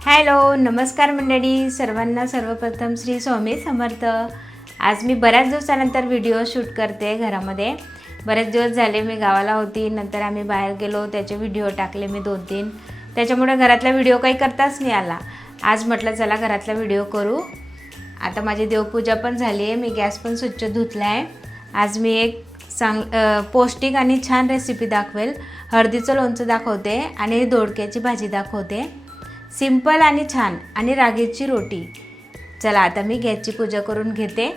Hello नमस्कार मंडळी सर्वांना। सर्वप्रथम श्री स्वामी समर्थ। आज मी बऱ्याच दिवसानंतर व्हिडिओ शूट करते घरामध्ये। बरेच दिवस झाले मी गावाला होती, नंतर आम्ही बाहेर गेलो, त्याचे व्हिडिओ टाकले मी 2-3, त्याच्यामुळे घरातला व्हिडिओ काही करताच नाही आला। आज म्हटलं चला घरातला व्हिडिओ करू। आता माझी देवपूजा पण झाली आहे, मी गॅस पण स्वच्छ धुतला आहे। आज मी एक पौष्टिक आणि छान रेसिपी दाखवेल। हळदीचं लोणचं दाखवते आणि दोडक्याची भाजी दाखवते। सिंपल आणि छान आणि रागीची रोटी। चला आता मी गॅसची पूजा करून घेते।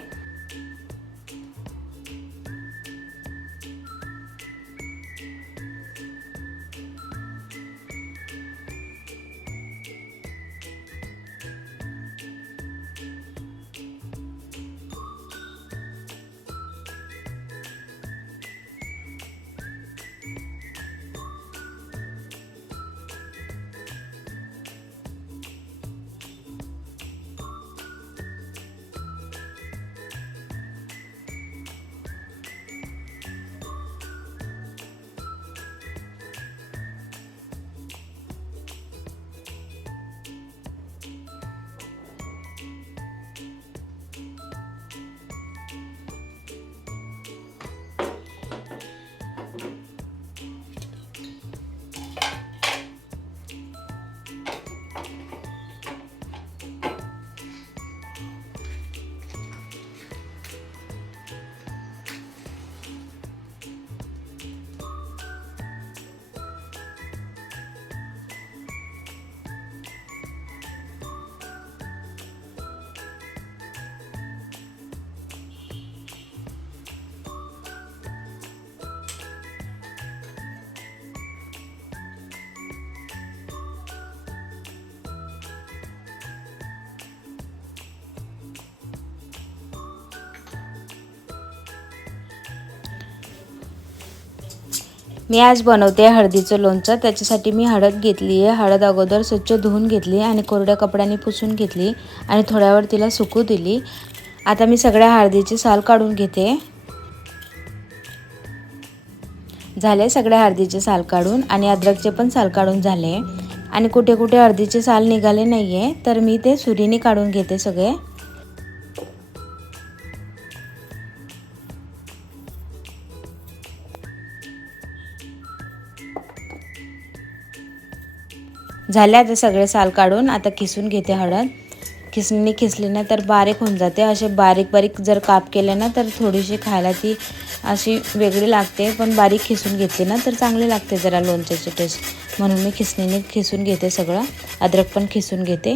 मी आज बनवते हळदीचं लोणचं। त्याच्यासाठी मी हळद घेतली आहे। हळद अगोदर स्वच्छ धुवून घेतली आणि कोरड्या कपड्याने पुसून घेतली आणि थोड्या वेळ तिला सुकू दिली। आता मी सगळ्या हळदीची साल काढून घेते। झाले सगळ्या हळदीचे साल काढून आणि अद्रकचे पण साल काढून झाले आणि कुठे कुठे हळदीचे साल निघाले नाहीये तर मी ते सुरीने काढून घेते सगळे। झाले आता सगळे साल काढून। आता किसून घेते हळद। किसणीने किसली ना तर बारीक होऊन जाते। असे बारीक बारीक जर काप केले ना तर थोडीशी खायला ती अशी वेगळी लागते, पण बारीक किसून घेतली ना तर चांगली लागते जरा लोणच्याची टेस्ट। म्हणून मी किसणीने किसून घेते सगळं। अद्रक पण किसून घेते।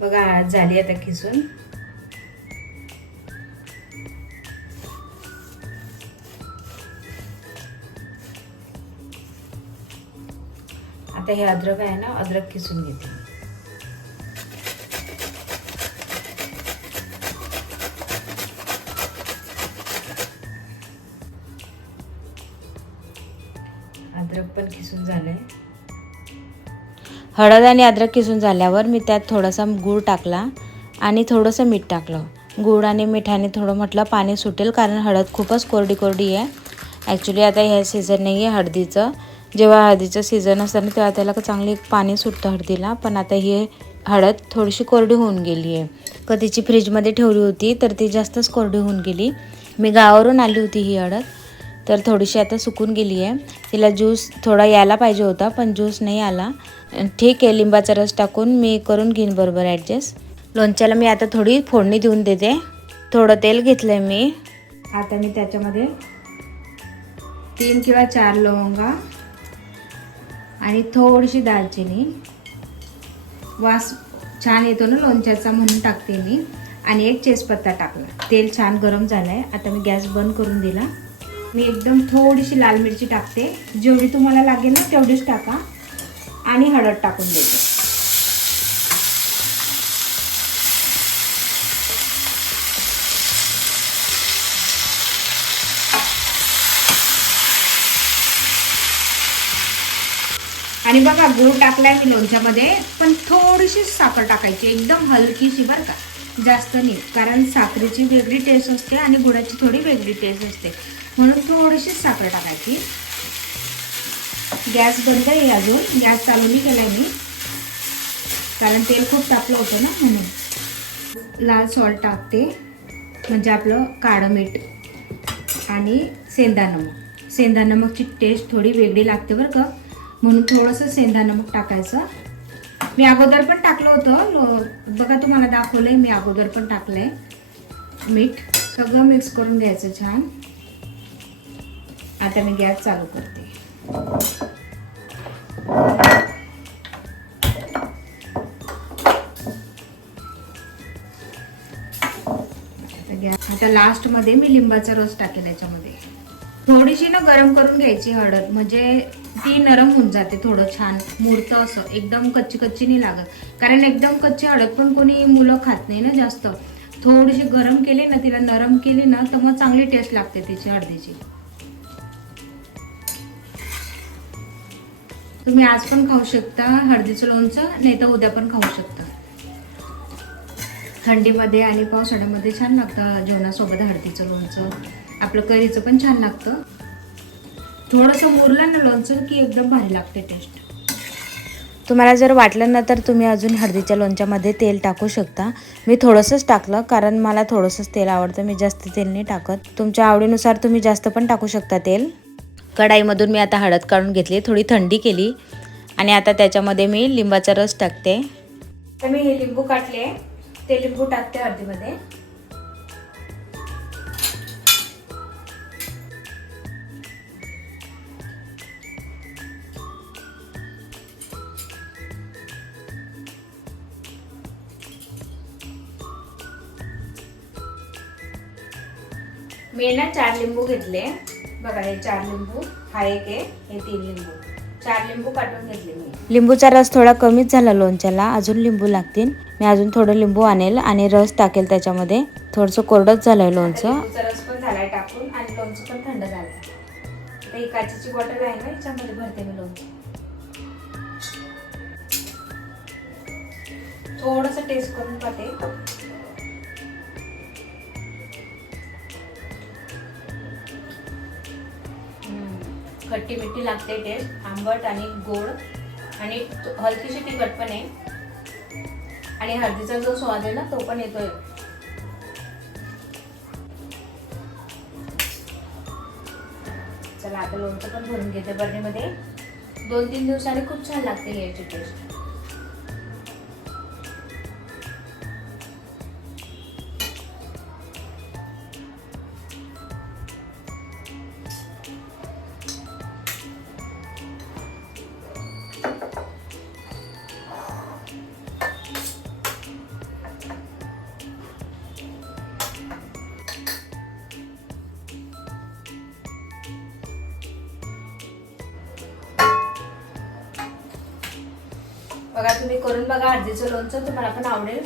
बघा हळद झाली आता किसून। आता हे अद्रक आहे ना, अद्रक किसून घेते। अद्रक पण किसून झाले। हळद आणि अद्रक किसून झाल्यावर मी त्यात थोडासा गूळ टाकला आणि थोडंसं मीठ टाकलं। गूळ आणि मिठाने थोडं म्हटलं पाणी सुटेल, कारण हळद खूपच कोरडी कोरडी आहे। ॲक्च्युली आता ह्या सीझन नाही आहे हळदीचं। जेव्हा हळदीचं सीझन असतं ना तेव्हा त्याला चांगली पाणी सुटतं हळदीला, पण आता ही हळद थोडीशी कोरडी होऊन गेली आहे। कधीची फ्रीजमध्ये ठेवली होती तर ती जास्तच कोरडी होऊन गेली। मी गावावरून आली होती ही हळद, तर थोडीशी आता सुकून गेली आहे। तिला ज्यूस थोडा यायला पाहिजे होता पण ज्यूस नाही आला। ठीक आहे, लिंबाचा रस टाकून मी करून घेईन बरोबर ॲडजस्ट। लोणच्याला मी आता थोडी फोडणी देऊन देते। थोडं तेल घेतलं आहे मी। आता मी त्याच्यामध्ये 3 किंवा 4 लवंगा आणि थोडीशी दालचिनी, वास छान येतो ना लोणच्याचा म्हणून टाकते मी, आणि एक तेजपत्ता टाकला। तेल छान गरम झालं आहे। आता मी गॅस बंद करून दिला। मी एकदम थोडीशी लाल मिरची टाकते, जेवढी तुम्हाला लागेल ना तेवढीच टाका, आणि हळद टाकून देते। आणि बघा गूळ टाकलाय मी लोणच्यामध्ये, पण थोडीशी साखर टाकायची, एकदम हलकीशी बरं का, जास्त नाही, कारण साखरेची वेगळी टेस्ट असते आणि गुळाची थोडी वेगळी टेस्ट असते, म्हणून थोडीशी साखर टाकायची। गॅस बंद आहे अजून, गॅस चालू नाही केला मी, कारण तेल खूप टाकलं होतं ना म्हणून. लाल सॉल्ट टाकते, म्हणजे आपलं काळं मीठ आणि सेंधा नमक. सेंधा नमकची टेस्ट थोडी वेगळी लागते बरं का, म्हणून थोडंसं सेंधा नमक टाकायचं. मी अगोदर पण टाकलं होतं बघा, तुम्हाला दाखवलंय मी, अगोदर पण टाकलंय मीठ. सगळं मिक्स करून घ्यायचं छान. आता मी गॅस चालू करते. आता लास्टमध्ये मी लिंबाचा रस टाकेल याच्यामध्ये. थोडीशी ना गरम करून घ्यायची हळद, म्हणजे ती नरम होऊन जाते, थोडं छान मुरतं असं, एकदम कच्ची कच्ची नाही लागत. कारण एकदम कच्ची हळद पण कोणी मुलं खात नाही ना जास्त. थोडीशी गरम केली ना, तिला नरम केली ना, तर मग चांगली टेस्ट लागते तिची हळदीची. तुम्ही आज पण खाऊ शकता हळदीचं लोणचं, नाही तर उद्या पण खाऊ शकता. थंडीमध्ये आणि पावसाळ्यामध्ये छान लागतं जेवणासोबत हळदीचं लोणचं. आपलं कढीचं पण छान लागतं. थोडंसं मुरलं ना लोणचं की एकदम भारी लागते टेस्ट. तुम्हाला जर वाटलं ना तर तुम्ही अजून हळदीच्या लोणच्यामध्ये तेल टाकू शकता. मी थोडंसंच टाकलं, कारण मला थोडंसंच तेल आवडतं, मी जास्त तेल नाही टाकत. तुमच्या आवडीनुसार तुम्ही जास्त पण टाकू शकता तेल. कढाईमधून मी आता हळद काढून घेतली, थोडी थंडी केली आणि आता त्याच्यामध्ये मी लिंबाचा रस टाकते. तर मी हे लिंबू काटले, ते लिंबू टाकते हळदीमध्ये. मी ना 4 लिंबू घेतले बघा, हे 4 लिंबू, हा एक आहे, हे 3 लिंबू, 4 लिंबू काटून घेतले मी. लिंबूचा रस थोडा कमीच झाला लोणच्याला, अजून लिंबू लागतील. मी अजून थोडं लिंबू आणेल आणि रस टाकेल त्याच्यामध्ये. थोडंसं कोरडंच झालंय लोणचं. लिंबूचा रस पण झालाय टाकून आणि लोणचं पण थंड झालंय. आता ही काचेची बॉटल आहे ना, याच्यामध्ये भरते मी लोणचं. थोडंसं टेस्ट करून पाहते. खट्टी मिठी लागते टेस्ट, आंबट आणि गोड आणि हलकीशी तिखट पण आहे आणि हळदीचा जो स्वाद आहे ना तो पण येतोय. चला आता लोणचं पण भरून घेते बरणीमध्ये. 2-3 दिवसांनी खूप छान लागते याची टेस्ट. बघा तुम्ही करून बघा हळदीचं लोणचं, तुम्हाला पण आवडेल.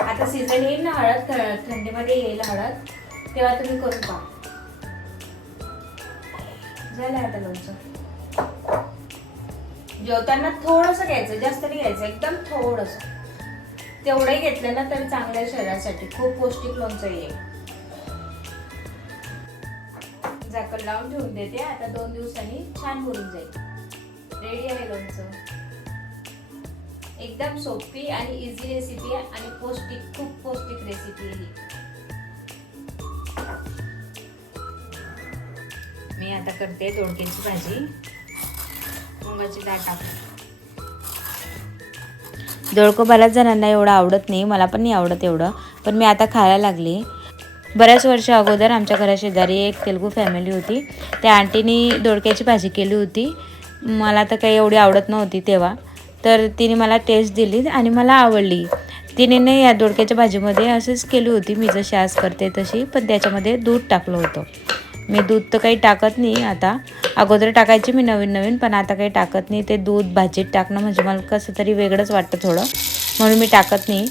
आता सीझन येईल ना हळद, थंडीमध्ये येईल हळद, तेव्हा तुम्ही करून पहा. झालं आता लोणचं. जेवताना थोडंसं घ्यायचं, जास्त नाही घ्यायचं, एकदम थोडंसं. तेवढंही घेतलं ना तर चांगलं आहे शरीरासाठी, खूप पौष्टिक लोणचं येईल. झाकण लावून ठेवून देते. आता 2 दिवसांनी छान मुरून जाईल. रेडी आहे लोणचं. एकदम सोपी आणि इझी रेसिपी आहे आणि पौष्टिक, खूप पौष्टिक रेसिपी आहे ही. मी आता करते दोडक्याची भाजी. मुगाची डाळ टाकते. दोडकं बऱ्याच जणांना एवढं आवडत नाही, मला पण नाही आवडत एवढं, पण मी आता खायला लागली. बऱ्याच वर्ष अगोदर आमच्या घराशेजारी एक तेलुगू फॅमिली होती, त्या आंटीनी दोडक्याची भाजी केली होती. मला तर काही एवढी आवडत नव्हती तेव्हा, तर तिने मला टेस्ट दिली आणि मला आवडली. तिने नाही या दोडक्याच्या भाजीमध्ये असंच केली होती, मी जशी आज करते तशी, पण त्याच्यामध्ये दूध टाकलं होतं. मी दूध तर काही टाकत नाही आता, अगोदर टाकायची मी नवीन, पण आता काही टाकत नाही. ते दूध भाजीत टाकणं म्हणजे मला कसं तरी वेगळंच वाटतं थोडं, म्हणून मी टाकत नाही.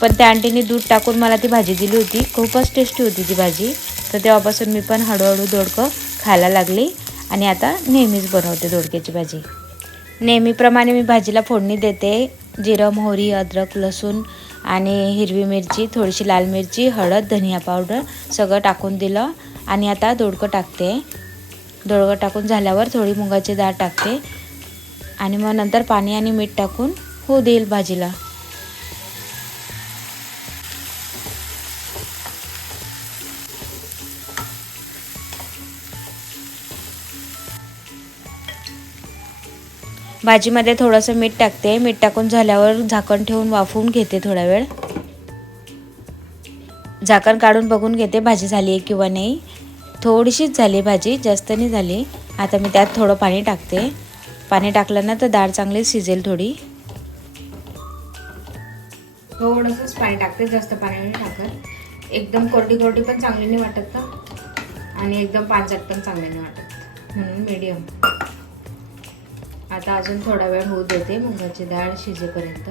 पण त्या आंटीने दूध टाकून मला ती भाजी दिली होती, खूपच टेस्टी होती ती भाजी. तर तेव्हापासून मी पण हळूहळू दोडकं खायला लागली आणि आता नेहमीच बनवते दोडक्याची भाजी. नेहमीप्रमाणे मी भाजीला फोडणी देते. जिरं, मोहरी, अद्रक, लसूण आणि हिरवी मिरची, थोडीशी लाल मिरची, हळद, धनिया पावडर सगळं टाकून दिलं आणि आता दोडकं टाकते. दोडका टाकून झाल्यावर थोडी मुगाची डाळ टाकते आणि मग नंतर पाणी आणि मीठ टाकून होऊ देईल भाजीला. भाजीमध्ये थोडंसं मीठ टाकते. मीठ टाकून झाल्यावर झाकण ठेवून वाफवून घेते थोडा वेळ. झाकण काढून बघून घेते भाजी झाली आहे किंवा नाही. थोडीशीच झाली भाजी, जास्त नाही झाली. आता मी त्यात थोडं पाणी टाकते. पाणी टाकलं ना तर डाळ चांगली शिजेल थोडी. थोडंसंच पाणी टाकते, जास्त पाणी नाही टाकत. एकदम कोरडी कोरडी पण चांगली नाही वाटत का आणि एकदम पांचट पण चांगली नाही वाटत, म्हणून मीडियम. आता अजून थोडा वेळ होऊ देते मुगाची डाळ शिजेपर्यंत.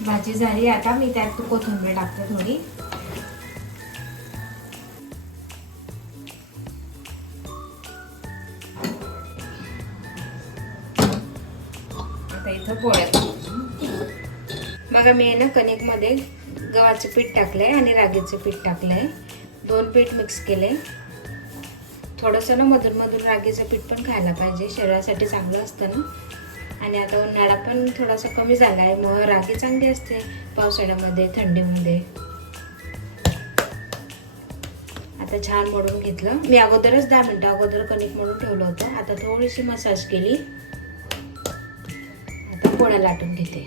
भाजी झाली. आता मी त्यात कोथिंबीर टाकते थोडी. आता इथं पोळ्या. मग मी ना कणिकमध्ये गव्हाचं पीठ टाकलंय आणि रागीचं पीठ टाकलंय. 2 पीठ मिक्स केले. थोडंसं ना मधून मधून रागीचं पीठ पण खायला पाहिजे, शरीरासाठी चांगलं असतं ना. आणि आता उन्हाळा पण थोडासा कमी झाला आहे, मग रागी चांगली असते पावसाळ्यामध्ये, थंडीमध्ये. आता छान मळून घेतलं मी. अगोदरच 10 मिनिटं अगोदर कणिक मळून ठेवलं होतं. आता थोडीशी मसाज केली. आता पोळ्या लाटून घेते.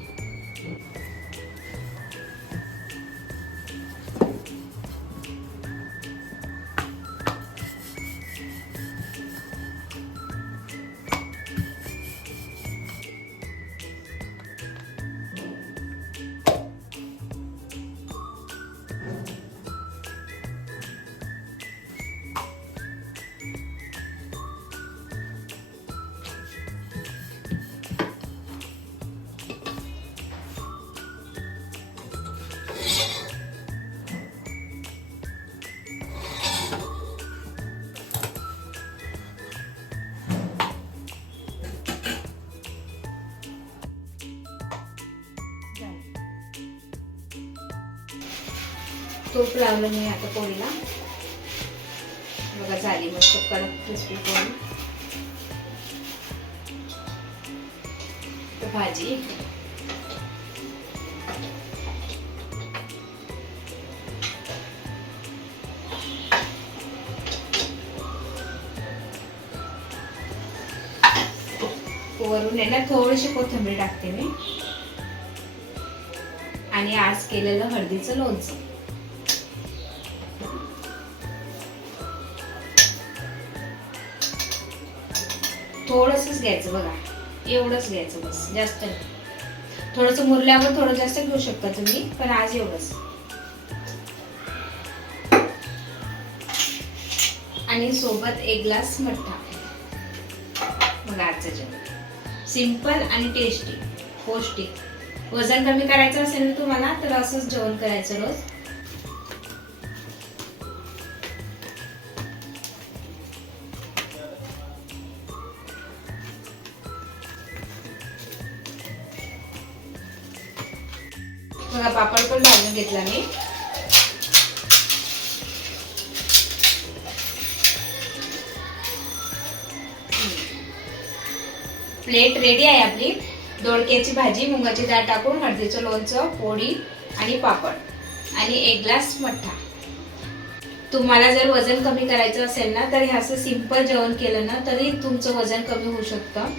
तूप लावलं मी आता पोळीला. बघा झाली मस्त कडक क्रिस्पी पोळी. भाजी वरून आहे ना थोडीशी कोथिंबीर टाकते मी. आणि आज केलेलं हळदीचं लोणचं. थोडंसंच घ्यायचं बघा, एवढंच घ्यायचं बस, जास्त नाही. थोडंसं मुरल्यावर थोडं जास्त घेऊ शकता तुम्ही, पण आज एवढंच. आणि सोबत 1 ग्लास मठ्ठा. बघा आजचं जेवण सिंपल आणि टेस्टी, पौष्टिक. वजन कमी करायचं असेल ना तुम्हाला तर असंच जेवण करायचं रोज. बघा पापड पण भाजून घेतला मी. प्लेट रेडी आहे आपली. दोडक्याची भाजी, मुगाची डाळ टाकून, हळदीचं लोणचं, पोळी आणि पापड आणि 1 ग्लास मठ्ठा. तुम्हाला जर वजन कमी करायचं असेल ना तर हे असं सिंपल जेवण केलं ना तरी तुमचं वजन कमी होऊ शकतं.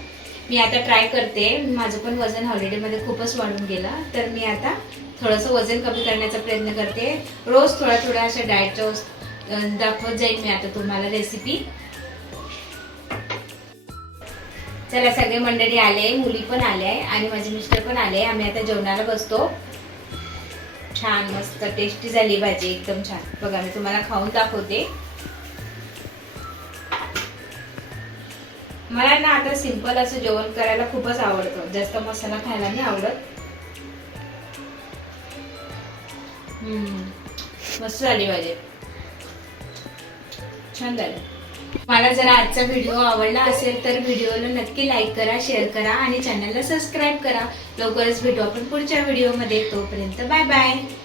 मी आता ट्राय करते. माझं पण वजन हॉलिडेमध्ये खूपच वाढून गेलं, तर मी आता थोडंसं वजन कमी करण्याचा प्रयत्न करते. रोज थोड्या थोड्या अशा डाएटच्या दाखवत जाईल मी आता तुम्हाला रेसिपी. चला सगळे मंडळी आले, मुली पण आले आणि माझे मिस्टर पण आले. आम्ही आता जेवणाला बसतो. छान मस्त टेस्टी झाली भाजी, एकदम छान. बघा मी तुम्हाला खाऊन दाखवते. मला ना आता सिंपल असं जेवण करायला खूपच आवडतं, जास्त मसाला खायला नाही आवडत. मस्त झाली भाजी, छान झाली. मला जर आजचा व्हिडिओ आवडला असेल तर व्हिडिओला नक्की लाईक करा, शेअर करा आणि चॅनलला सबस्क्राईब करा. लवकरच भेटू आपण पुढच्या व्हिडिओमध्ये. तोपर्यंत बाय बाय.